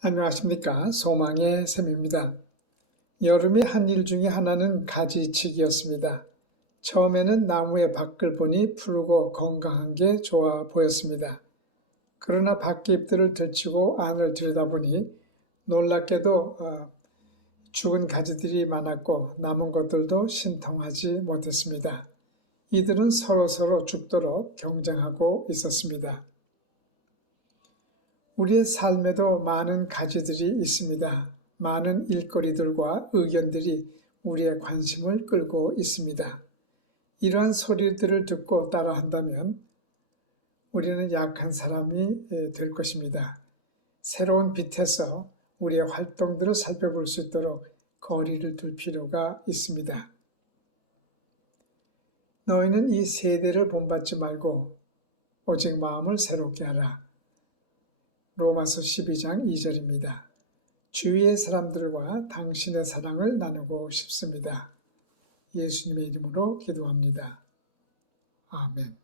안녕하십니까. 소망의 샘입니다. 여름의 한 일 중에 하나는 가지치기였습니다. 처음에는 나무의 밖을 보니 푸르고 건강한 게 좋아 보였습니다. 그러나 밖잎들을 들치고 안을 들여다보니 놀랍게도 어, 죽은 가지들이 많았고 남은 것들도 신통하지 못했습니다. 이들은 서로서로 죽도록 경쟁하고 있었습니다. 우리의 삶에도 많은 가지들이 있습니다. 많은 일거리들과 의견들이 우리의 관심을 끌고 있습니다. 이러한 소리들을 듣고 따라한다면 우리는 약한 사람이 될 것입니다. 새로운 빛에서 우리의 활동들을 살펴볼 수 있도록 거리를 둘 필요가 있습니다. 너희는 이 세대를 본받지 말고 오직 마음을 새롭게 하라. 로마서 12장 2절입니다. 주위의 사람들과 당신의 사랑을 나누고 싶습니다. 예수님의 이름으로 기도합니다. 아멘.